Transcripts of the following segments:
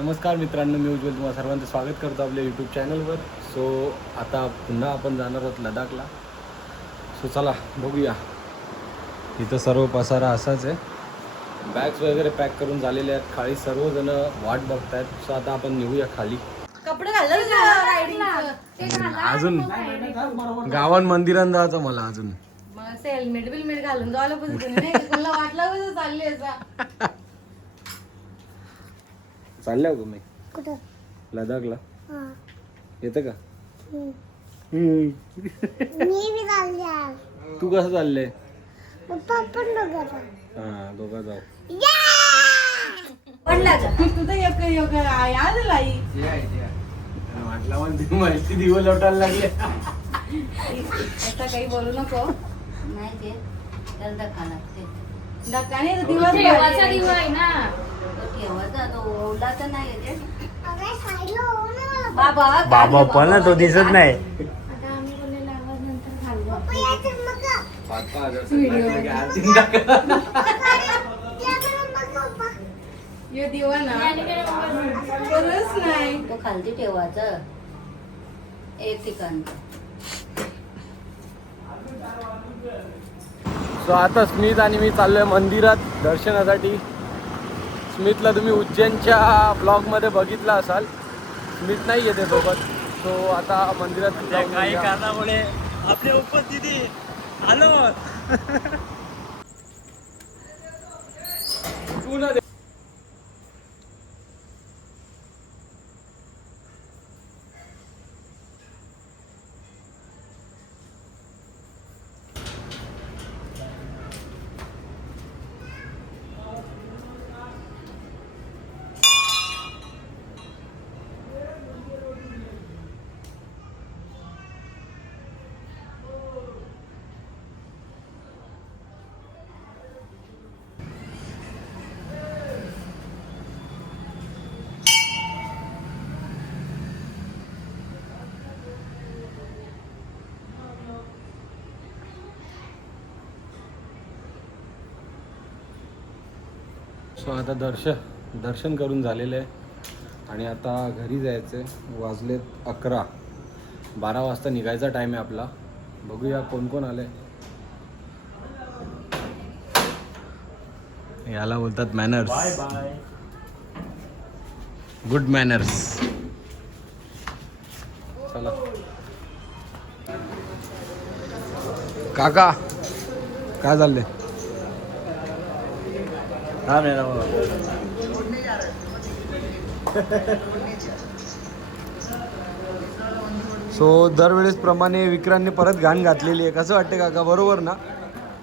नमस्कार मित्रांनो, मी उज्ज्वल तुम्हाला सर्वांचं स्वागत करतो आपल्या यूट्यूब चॅनलवर. सो आता पुन्हा आपण जाणार आहोत लडाखला. सो चला बघूया. इथं सर्व पसारा असाच आहे. बॅग्स वगैरे पॅक करून झालेले आहेत. खाली सर्वजण वाट बघतायत. सो आता आपण निघूया खाली. कपडे अजून गावान मंदिरात जायचं मला अजून. हेल्मेट बिलमेट घालून जायला पाहिजे. तुला वाटलं चालली असा चालल्या तुम्ही कुठं? लडाखला येतं का? मी बी चालले आज. तू कसं चाललंय? पप्पा पण बघत. हा दोघं जाऊ. पडला तुझं एक याद लाई वाटला माहिती दिवस लोटायला लागले. असं काही बोलू नको. नाही ते त्याला धक्का लागते. धक्का नाही दिवस ठेवाचा दिवा आहे ना, तो ठेवाचा, तो ओला तर नाही आहे ते. अगं साईडला हो ना. बाबा बाबा पण तो दिसत नाही. आता आम्ही बोललेला आवाज नंतर खाल्ला. पप्पा याचं बघा. त्याकडे बघा पप्पा. यो दिवा ना खरंच नाही. तो खालती ठेवायचं एक ठिकाण. सो आता स्मित आणि मी चाललोय मंदिरात दर्शनासाठी. स्मितला तुम्ही उज्जैनच्या ब्लॉगमध्ये बघितला असाल. स्मित नाही येते सोबत. सो आता मंदिरात काही कारणामुळे आपल्या उपस्थिती आलो. सो आता दर्शन करून झालेलं आहे आणि आता घरी जायचं आहे. वाजलेत 11. 12 वाजता निघायचा टाईम आहे आपला. बघूया कोण कोण आलं आहे. याला बोलतात manners. Bye bye. Good manners. चला काका काय चाललंय? हा मेरा सो दरवेळेस प्रमाणे विक्रांतने परत घाण घातलेली आहे. कसं वाटतं काका? बरोबर ना?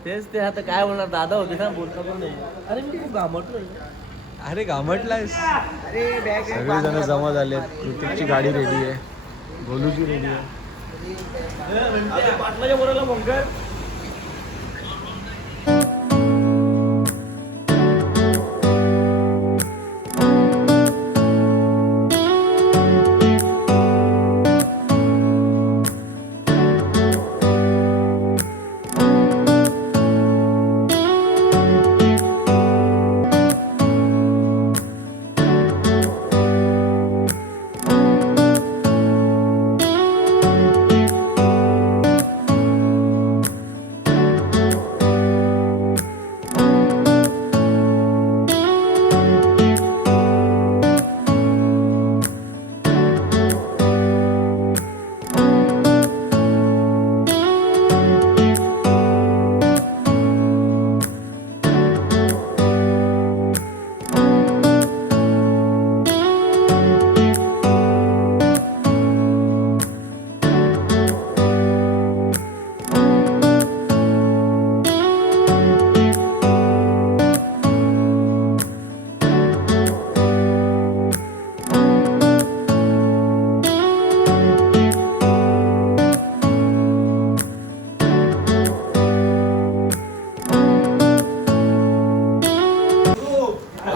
तेच ते आता काय होणार, दादा होते ना, बोलता पण नाही. अरे मी खूप घामटलोय. अरे घामटलायस. सगळेजण जमा झालेत. कृतिकची गाडी रेडी आहे, गोलूची रेडी आहे. पाटलाच्या बोराला मंगर.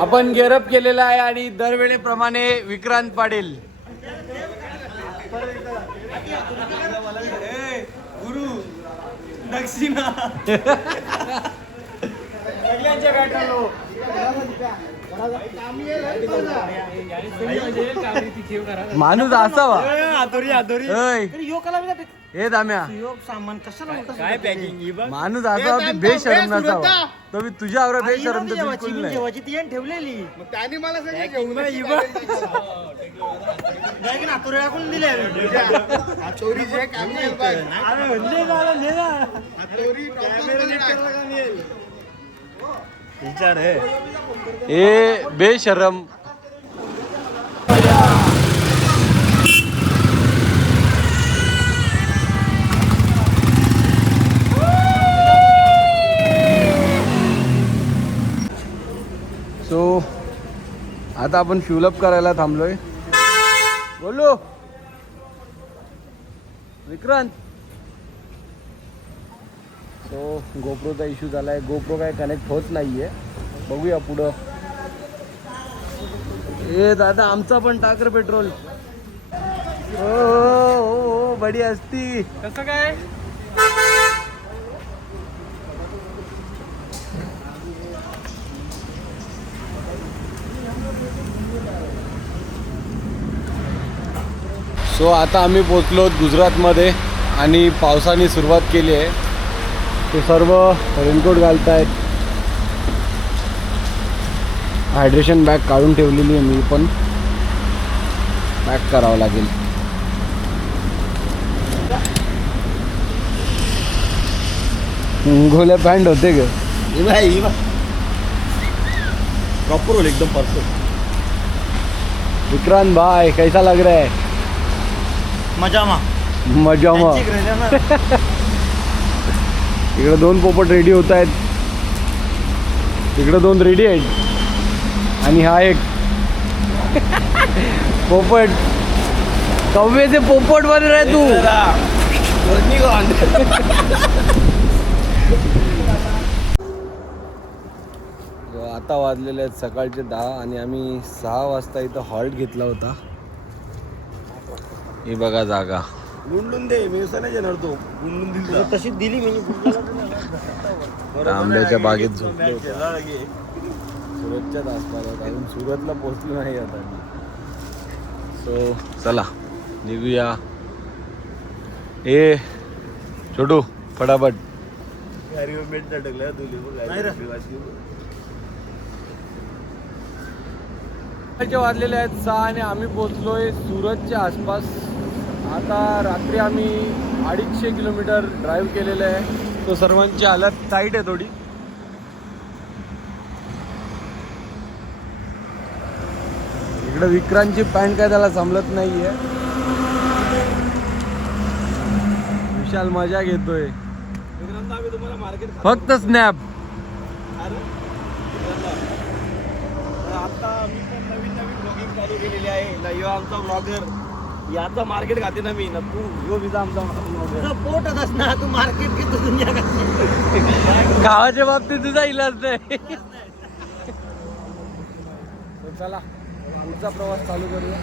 आपण गेरअप केलेला आहे आणि दरवेळेप्रमाणे विक्रांत पाटील. गुरु दक्षिणा सगळ्यांच्या गाठालो. माणूस असावा ओय. ए दाम्या काय पॅकिंग माणूस असावा की बेशरम नसावा तो मी तुझ्यावर बेशरम तर बिलकुल नाही जेवाची ती ठेवलेली त्याने मला सगळं चोरी जे कॅमेरा बघ. चोरी विचार आहे ए बेशरम सो आता आपण फ्युलअप करायला थांबलोय. बोलो विक्रांत. सो गोप्रोचा इश्यू झालाय. गोप्रो काय कनेक्ट होत नाहीये. बघूया पुढं. ए दादा आमचा पण टाक रे पेट्रोल. हो बडी असती. कसं काय सो आता आम्ही पोचलो गुजरातमध्ये आणि पावसाने सुरुवात केली आहे. ते सर्व रेनकोट घालतायत. हायड्रेशन बॅग काढून ठेवलेली आहे. मी पण पॅक करावं लागेल. गोल्या पॅन्ट होते ग प्रॉपर होल एकदम परफेक्ट. विक्रांत भाई कैसा लग रहा है. मजा मजा मग इकडे 2 पोपट रेडी होत आहेत. इकडे 2 रेडी आहेत आणि हा एक पोपट. कव्वेचे पोपट मध्ये रे तू. आता वाजलेले आहेत सकाळचे 10 आणि आम्ही 6 वाजता इथं हॉल्ट घेतला होता. ही बघा जागा. गुंडून दे मी असं नाही येणार तो गुंडून दिली तशीच दिली म्हणजे आंब्याच्या बागेत झोपलो होतो. सुरतच्याच आसपास होता. अजून सुरतला पोहोचलो नाही आता. सो चला निघूया. ए छोटू फटाफट. वाजलेले आहेत 6 आणि आम्ही पोहोचलोय सुरतच्या आसपास. आता रात्री आम्ही 250 किलोमीटर ड्राईव्ह केलेलं आहे. तो सर्वांची हालत टाईट आहे थोडी. इकडे विक्रांतची पॅन्ट काय त्याला समजत नाहीये. विशाल मजा घेतोय. फक्त स्नॅप. आता मी पण नवीन ब्लॉगिंग चालू केलेली आहे. यो आमचा ब्लॉगर याचा मार्केट खाते ना मी ना तू यो विजा आमचा ब्लॉगर पोटच ना तू मार्केट घेतो दुनिया गावाच्या बाबतीत तुझा इलाज नाही. चला पुढचा प्रवास चालू करूया.